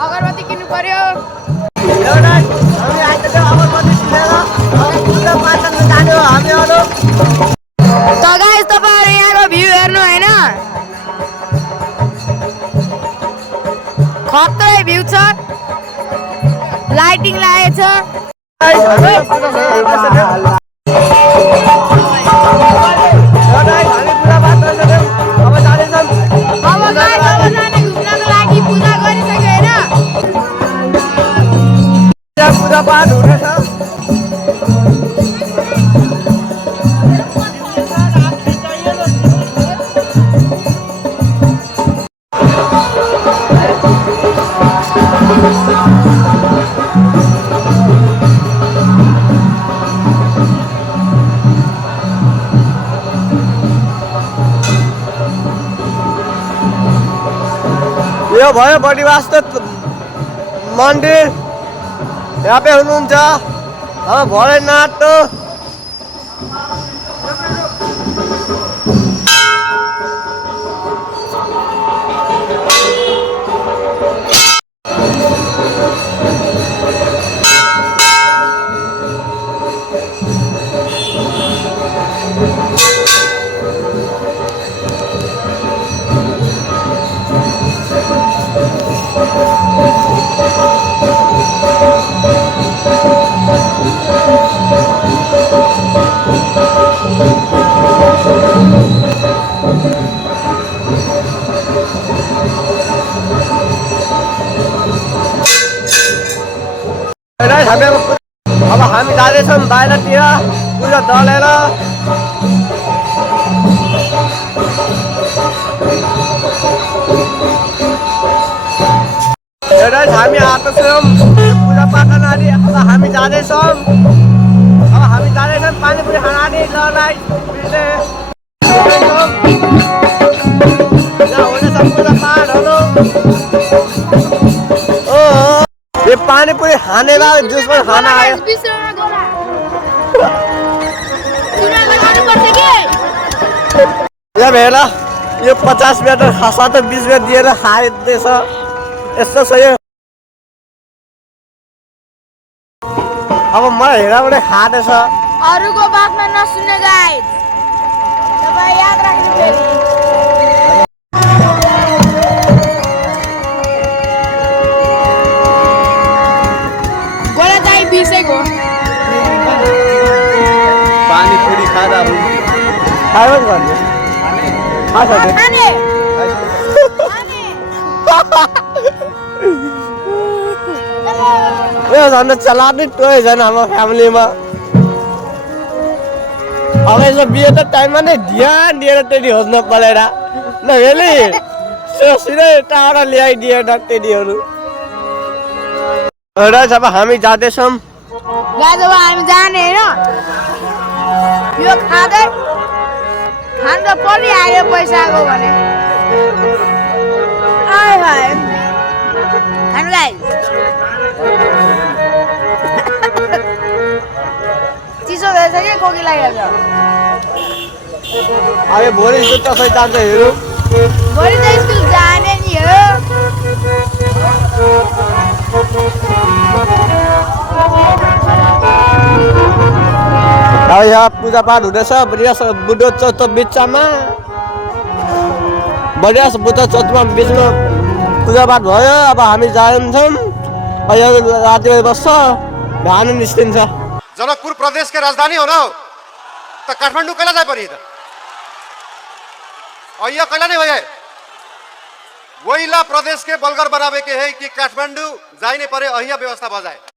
अगरबत्ती किन्नु पर्यो। त गाइस तपाईहरु यहाँको भ्यू हेर्नु हैन, खतरै भ्यू छ, लाइटिङ लागेछ। पूजा पाठ हुँदैछ। यो भयो बडिवास मन्दिर, यहाँ पे हुनुहुन्छ अब भोलेनाथ। अब हामी जाँदैछौँ बाहिरतिर पूजा दलेर। हामी आएको छौँ पूजा पाठ गर्नाले। अब हामी जाँदैछौँ, पानीपुरी खानाले ललाई पूजा पाठहरू। ये पानीपुरी खाने का जूस में खाना आया। ये भेला ये 50 मिनट खासा तो 20 मिनट दिएर खाइदिएछ। यस्तो छ यो। अब म हेराबाट खाँदैछ। अरूको बातमा नसुन्ने गाइस, तपाईं याद राख्नु फेरि। पानीपुरी खाँदा खायो भने खाने यो झन् चलाने टोय झन् हाम्रो फ्यामिलीमा। अब यसो बिहे त टाइममा नै ध्यान दिएर टेडी खोज्नु परेर नभेली सिधै टाढा ल्याइदिएर टेडीहरू। अब हामी जाँदैछौँ। गाइस अब हामी जाने हैन, यो खाँदै खान त परिहाल्यो पैसाको भने। आइ हाय खानु गाइस। चिसो भएछ के खोकी लागिहाल्छ। अब भोलि जुत्ता सहित जान्छ हेरौँ। भोलि त स्कुल जाने नि हो। अब यहाँ पूजा पाठ हुँदैछ बढ़िया बुद्ध चौथ बिचमा। बढ़िया बुद्ध चौथमा बिचमा पूजा पाठ भयो। अब हामी जान्छौँ। राति बस्छ बिहान निस्किन्छ। जनकपुर प्रदेश के राजधानी हो ना, तो काठमांडू कैला जाए पड़ी था। और यह कैला नहीं हो जाए, वहीला प्रदेश के बलगर बनावे के है कि काठमांडू जाने परे अहिया व्यवस्था बजाए।